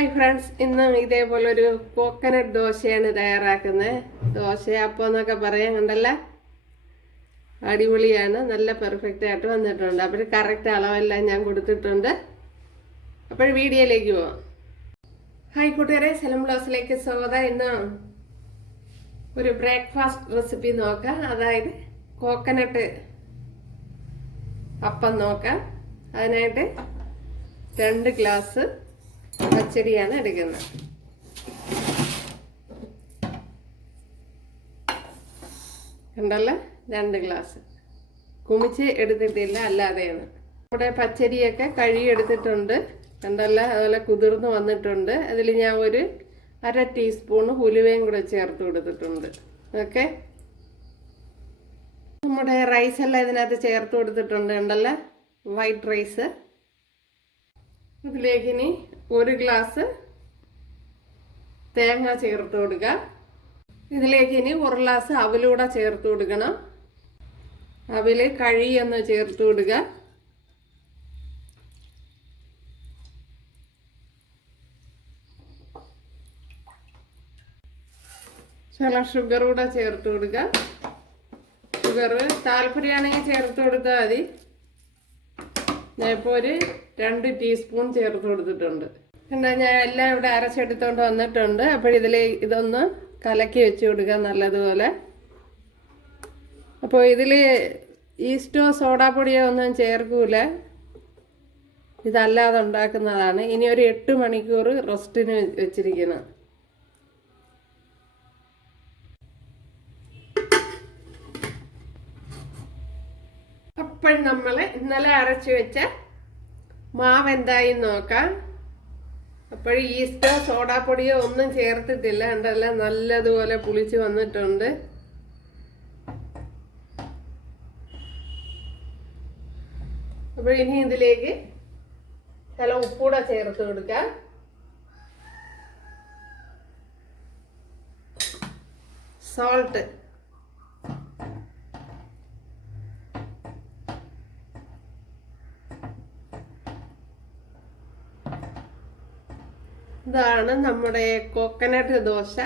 Hi friends, ഇന്ന് ഇതേപോലൊരു coconut ദോശയാണ് തയ്യാറാക്കുന്നത്. ദോശയപ്പം എന്നൊക്കെ പറയാൻ കണ്ടല്ല, അടിപൊളിയാണ്. നല്ല പെർഫെക്റ്റ് ആയിട്ട് വന്നിട്ടുണ്ട്. അപ്പോൾ കറക്റ്റ് അളവെല്ലാം ഞാൻ കൊടുത്തിട്ടുണ്ട്. അപ്പോൾ വീഡിയോയിലേക്ക് പോവാം. ഹായ് കൂട്ടുകാരെ, സലം ബ്ലോസിലേക്ക് സ്വാഗതം. ഇന്ന് ഒരു ബ്രേക്ക്ഫാസ്റ്റ് റെസിപ്പി നോക്കാം. അതായത് കോക്കനട്ട് അപ്പം നോക്കാം. അതിനായിട്ട് 2 ഗ്ലാസ് പച്ചരിയാണ് എടുക്കുന്നത്. കണ്ടല്ലോ, 2 ഗ്ലാസ് കുമിച്ച് എടുത്തിട്ടില്ല, അല്ലാതെയാണ്. നമ്മുടെ പച്ചരിയൊക്കെ കഴുകി എടുത്തിട്ടുണ്ട്. കണ്ടല്ലോ, അതുപോലെ കുതിർന്ന് വന്നിട്ടുണ്ട്. അതിൽ ഞാൻ ഒരു 1/2 ടീസ്പൂൺ ഉലുവയും കൂടെ ചേർത്ത് കൊടുത്തിട്ടുണ്ട്. ഓക്കെ, നമ്മുടെ റൈസെല്ലാം ഇതിനകത്ത് ചേർത്ത് കൊടുത്തിട്ടുണ്ട്. കണ്ടല്ലോ, വൈറ്റ് റൈസ്. ഇതിലേക്ക് ഇനി 1 ഗ്ലാസ് തേങ്ങ ചേർത്ത് കൊടുക്കുക. ഇതിലേക്ക് ഇനി 1 ഗ്ലാസ് അവലൂടെ ചേർത്ത് കൊടുക്കണം. അവല് കഴിയൊന്ന് ചേർത്ത് കൊടുക്കുക. ശകലം ഷുഗർ കൂടെ ചേർത്ത് കൊടുക്കുക. ഷുഗർ താല്പര്യമാണെങ്കിൽ ചേർത്ത് കൊടുത്താൽ മതി. ഞാനിപ്പോൾ ഒരു 2 ടീസ്പൂൺ ചേർത്ത് കൊടുത്തിട്ടുണ്ട്. എന്താ, ഞാൻ എല്ലാം ഇവിടെ അരച്ചെടുത്തോണ്ട് വന്നിട്ടുണ്ട്. അപ്പോൾ ഇതൊന്ന് കലക്കി വെച്ച് കൊടുക്കുക നല്ലതുപോലെ. അപ്പോൾ ഇതിൽ ഈസ്റ്റോ സോഡാപ്പൊടിയോ ഒന്നും ചേർക്കൂല, ഇതല്ലാതെ ഉണ്ടാക്കുന്നതാണ്. ഇനി ഒരു 8 മണിക്കൂർ റെസ്റ്റിന് വെച്ചിരിക്കണം. അപ്പോൾ നമ്മൾ ഇന്നലെ അരച്ചു വെച്ച മാവ് എന്തായി നോക്കാം. അപ്പോൾ ഈസ്റ്റോ സോഡാപ്പൊടിയോ ഒന്നും ചേർത്തിട്ടില്ല. കണ്ടല്ല, നല്ലതുപോലെ പുളിച്ച് വന്നിട്ടുണ്ട്. അപ്പോൾ ഇനി ഇതിലേക്ക് ചില ഉപ്പൂടെ ചേർത്ത് കൊടുക്കാം. സോൾട്ട്, ഇതാണ് നമ്മുടെ കോക്കനട്ട് ദോശ.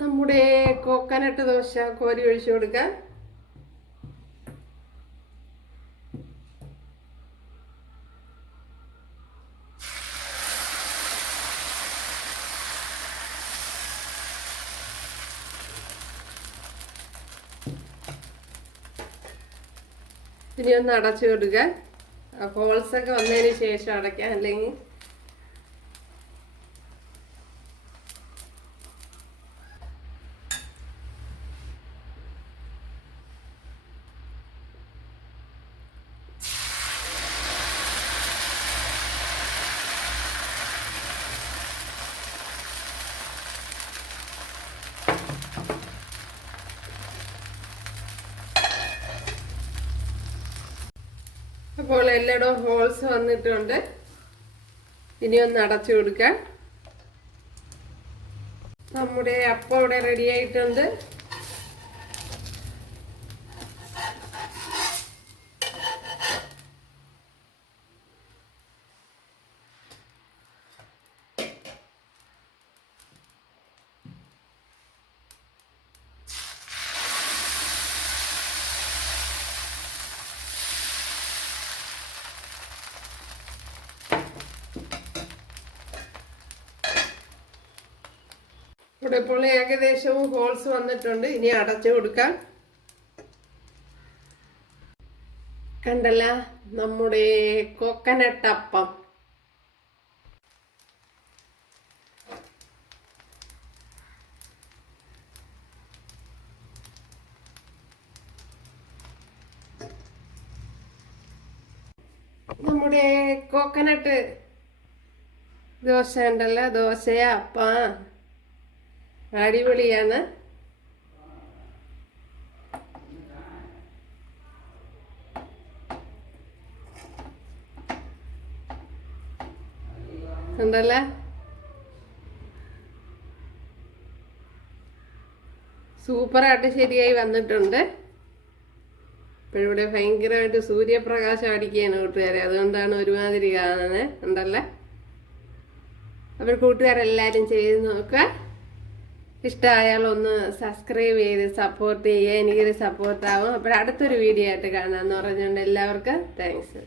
നമ്മുടെ കോക്കനട്ട് ദോശ കോരി ഒഴിച്ചു കൊടുക്കാം. ഇനി ഒന്ന് അടച്ചു കൊടുക്കുക. ഹോൾസൊക്കെ വന്നതിന് ശേഷം അടയ്ക്കാം, അല്ലെങ്കിൽ അപ്പോൾ എല്ലായിടവും ഹോൾസ് വന്നിട്ടുണ്ട്. ഇനി ഒന്ന് അടച്ചു കൊടുക്കാം. നമ്മുടെ അപ്പം ഇവിടെ റെഡി ആയിട്ടുണ്ട്. ഇവിടെ ഇപ്പോൾ ഏകദേശവും ഹോൾസ് വന്നിട്ടുണ്ട്. ഇനി അടച്ചു കൊടുക്കാം. കണ്ടല്ല, നമ്മുടെ കോക്കനട്ട് അപ്പം. നമ്മുടെ കോക്കനട്ട് ദോശ ഉണ്ടല്ലോ, ദോശയാ അപ്പം അടിപൊളിയാണ്. ഉണ്ടല്ലേ, സൂപ്പറായിട്ട് ശരിയായി വന്നിട്ടുണ്ട്. ഇപ്പോഴിവിടെ ഭയങ്കരമായിട്ട് സൂര്യപ്രകാശം അടിക്കുകയാണ് കൂട്ടുകാരെ, അതുകൊണ്ടാണ് ഒരുമാതിരി കാണുന്നത്. ഉണ്ടല്ലേ, അപ്പോൾ കൂട്ടുകാരെല്ലാവരും ചെയ്ത് നോക്കുക. ഇഷ്ടമായാൽ ഒന്ന് സബ്സ്ക്രൈബ് ചെയ്ത് സപ്പോർട്ട് ചെയ്യുക. എനിക്കൊരു സപ്പോർട്ടാവും. അപ്പോൾ അടുത്തൊരു വീഡിയോ ആയിട്ട് കാണാമെന്ന് പറഞ്ഞുകൊണ്ട് എല്ലാവർക്കും താങ്ക്സ്.